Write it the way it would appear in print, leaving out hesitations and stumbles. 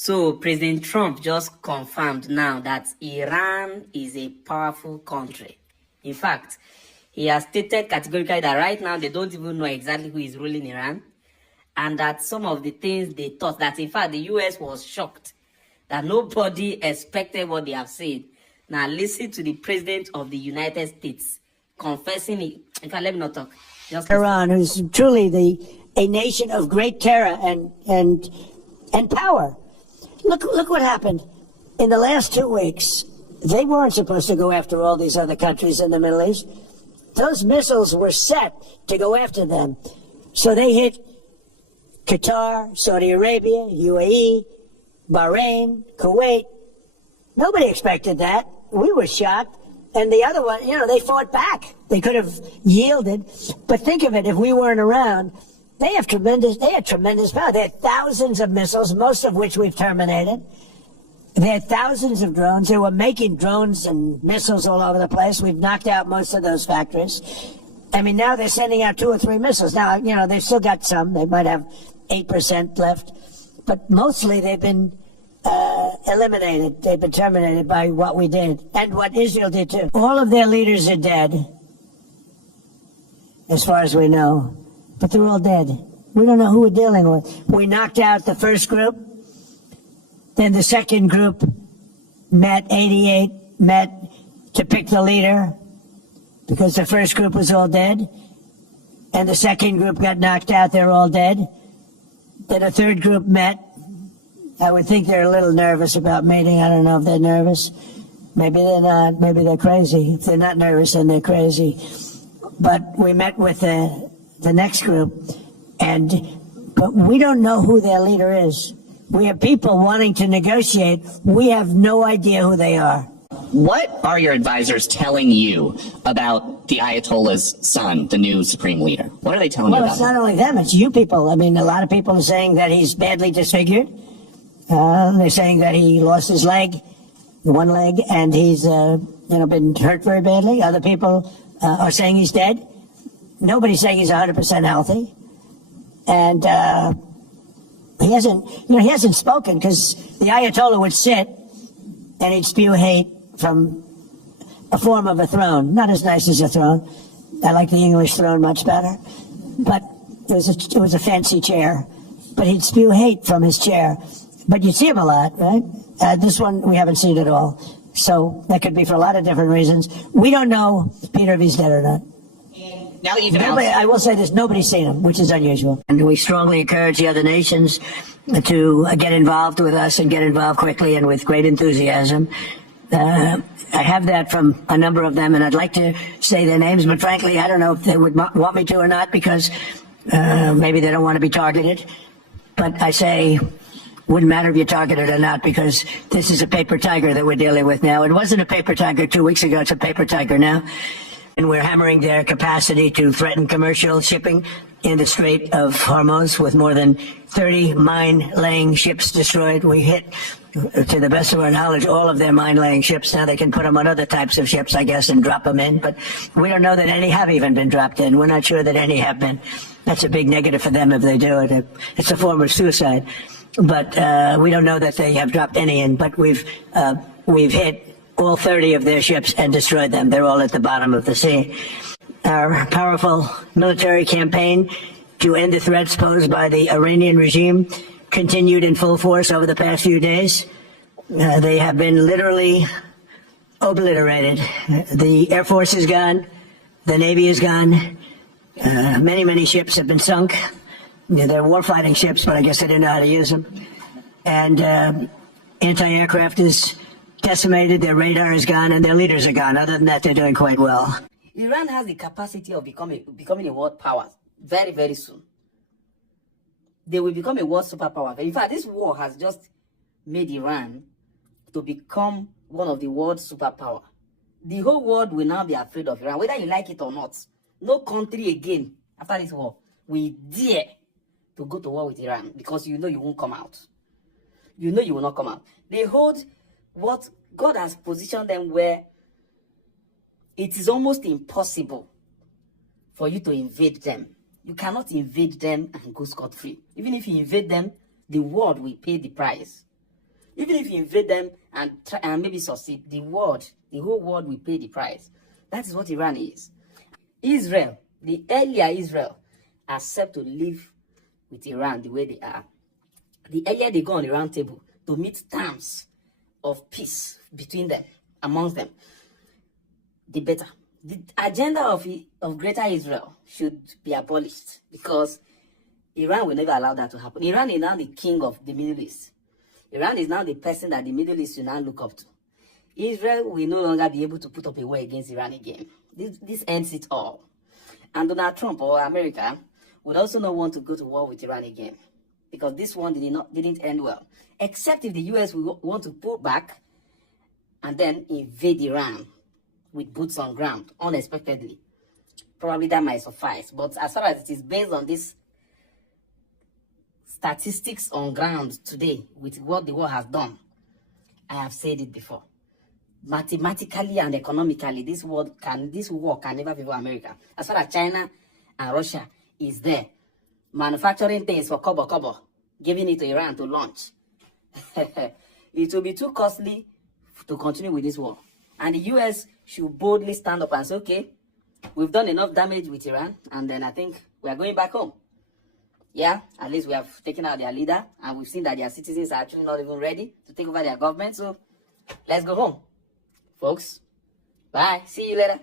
So President Trump just confirmed now that Iran is a powerful country. In fact, he has stated categorically that right now they don't even know exactly who is ruling Iran, and that some of the things they thought, that in fact the US was shocked that nobody expected what they have said. Now listen to the President of the United States confessing it. In fact, let me not talk. Just Iran, who's truly a nation of great terror and power. Look what happened in the last 2 weeks. They weren't supposed to go after all these other countries in the Middle East. Those missiles were set to go after them. So they hit Qatar, Saudi Arabia, UAE, Bahrain, Kuwait. Nobody expected that. We were shocked. And the other one, they fought back. They could have yielded. But think of it, if we weren't around, they had tremendous power. They had thousands of missiles, most of which we've terminated. They had thousands of drones. They were making drones and missiles all over the place. We've knocked out most of those factories. I mean, now they're sending out 2 or 3 missiles. Now, they've still got some. They might have 8% left. But mostly they've been eliminated. They've been terminated by what we did and what Israel did too. All of their leaders are dead, as far as we know. But they're all dead. We don't know who we're dealing with. We knocked out the first group. Then the second group met to pick the leader because the first group was all dead. And the second group got knocked out. They're all dead. Then a third group met. I would think they're a little nervous about meeting. I don't know if they're nervous. Maybe they're not. Maybe they're crazy. If they're not nervous, then they're crazy. But we met with the next group, but we don't know who their leader is. We have people wanting to negotiate. We have no idea who they are. What are your advisors telling you about the Ayatollah's son, the new supreme leader? What are they telling you about Well, it's not only them, it's you people. I mean, a lot of people are saying that he's badly disfigured. They're saying that he lost his leg, one leg, and he's been hurt very badly. Other people are saying he's dead. Nobody's saying he's 100% healthy. And he hasn't spoken because the Ayatollah would sit and he'd spew hate from a form of a throne. Not as nice as a throne. I like the English throne much better. But it was a fancy chair. But he'd spew hate from his chair. But you'd see him a lot, right? This one we haven't seen at all. So that could be for a lot of different reasons. We don't know, Peter, if he's dead or not. Now that you've I will say this, nobody's seen him, which is unusual. And we strongly encourage the other nations to get involved with us and get involved quickly and with great enthusiasm. I have that from a number of them, and I'd like to say their names, but frankly, I don't know if they would want me to or not, because maybe they don't want to be targeted. But I say, wouldn't matter if you're targeted or not, because this is a paper tiger that we're dealing with now. It wasn't a paper tiger 2 weeks ago, it's a paper tiger now. And we're hammering their capacity to threaten commercial shipping in the Strait of Hormuz with more than 30 mine-laying ships destroyed. We hit, to the best of our knowledge, all of their mine-laying ships. Now they can put them on other types of ships, I guess, and drop them in. But we don't know that any have even been dropped in. We're not sure that any have been. That's a big negative for them if they do it. It's a form of suicide. But we don't know that they have dropped any in. But we've hit all 30 of their ships and destroyed them. They're all at the bottom of the sea. Our powerful military campaign to end the threats posed by the Iranian regime continued in full force over the past few days. They have been literally obliterated. The Air Force is gone. The Navy is gone. Many, many ships have been sunk. They're warfighting ships, but I guess they didn't know how to use them. And anti-aircraft is decimated, their radar is gone, and their leaders are gone. Other than that, they're doing quite well. Iran has the capacity of becoming a world power very, very soon. They will become a world superpower. In fact, this war has just made Iran to become one of the world's superpower. The whole world will now be afraid of Iran, whether you like it or not. No country again, after this war, will dare to go to war with Iran, because you know you won't come out. You know you will not come out. They hold what God has positioned them where it is almost impossible for you to invade them. You cannot invade them and go scot-free. Even if you invade them, the world will pay the price Even if you invade them and try and maybe succeed, the whole world will pay the price. That is what Iran is. Israel, the earlier Israel accept to live with Iran the way they are, the earlier they go on the round table to meet terms of peace between them, amongst them, the better. The agenda of Greater Israel should be abolished, because Iran will never allow that to happen. Iran is now the king of the Middle East. Iran is now the person that the Middle East will now look up to. Israel will no longer be able to put up a war against Iran again. This ends it all. And Donald Trump or America would also not want to go to war with Iran again, because this one didn't end well. Except if the US will want to pull back and then invade Iran with boots on ground unexpectedly. Probably that might suffice. But as far as it is based on this statistics on ground today, with what the war has done, I have said it before. Mathematically and economically, this war can never favor America. As far as China and Russia is there, manufacturing things for kobo, giving it to Iran to launch. It will be too costly to continue with this war. And the US should boldly stand up and say, okay, we've done enough damage with Iran, and then I think we are going back home. Yeah, at least we have taken out their leader, and we've seen that their citizens are actually not even ready to take over their government. So let's go home, folks. Bye. See you later.